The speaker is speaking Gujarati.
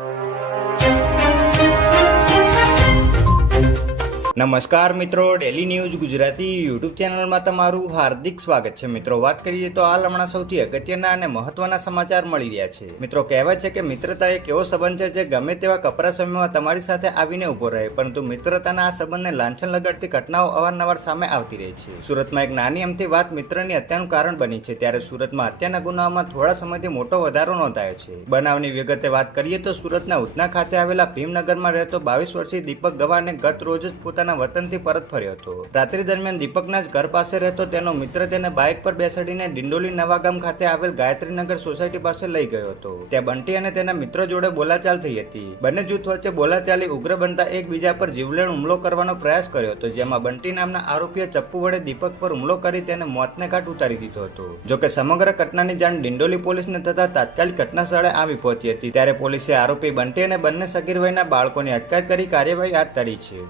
you. નમસ્કાર મિત્રો ડેલી ન્યૂઝ ગુજરાતી યુટ્યુબ ચેનલમાં તમારું હાર્દિક સ્વાગત છે. મિત્રો, વાત કરીએ તો હાલ હમણાં સૌથી અગત્યના અને મહત્વના સમાચાર મળી રહ્યા છે. મિત્રો, કહેવાય છે કે મિત્રતા એક એવો સંબંધ છે જે ગમે તેવા કપરા સમયમાં તમારી સાથે આવીને ઊભો રહે, પરંતુ મિત્રતાના આ સંબંધને લાંછન લગાડતી ઘટનાઓ અવારનવાર સામે આવતી રહે છે. સુરતમાં એક નાની અમથી વાત મિત્રની હત્યાનું કારણ બની છે. ત્યારે સુરતમાં હત્યાના ગુનાઓમાં થોડા સમયથી મોટો વધારો નોંધાયો છે. બનાવની વિગતે વાત કરીએ તો સુરતના ઉધના ખાતે આવેલા ભીમનગરમાં રહેતો બાવીસ વર્ષીય દીપક ગવાને ગત રોજ જ પોતાના વતનથી પરત ફર્યો હતો. રાત્રિ દરમિયાન દીપકના જ ઘર પાસે રહેતો તેનો મિત્ર તેને બાઇક પર બેસાડીને ડિંડોલી નવાગામ ખાતે આવેલ ગાયત્રીનગર સોસાયટી પાસે લઈ ગયો હતો. ત્યાં બંટી અને તેના મિત્રો જોડે બોલાચાલ થઈ હતી. બંને જૂથ વચ્ચે બોલાચાલી ઉગ્ર બનતા એકબીજા પર જીવલેણ હુમલો કરવાનો પ્રયાસ કર્યો હતો, જેમાં બંટી નામના આરોપીએ ચપ્પુ વડે દીપક પર હુમલો કરી તેને મોતને ઘાટ ઉતારી દીધો હતો. જોકે સમગ્ર ઘટનાની જાણ ડિંડોલી પોલીસને થતા તાત્કાલિક ઘટના સ્થળે આવી પહોંચી હતી. ત્યારે પોલીસે આરોપી બંટી અને બંને સગીર વયના બાળકોની અટકાયત કરી કાર્યવાહી હાથ ધરી છે.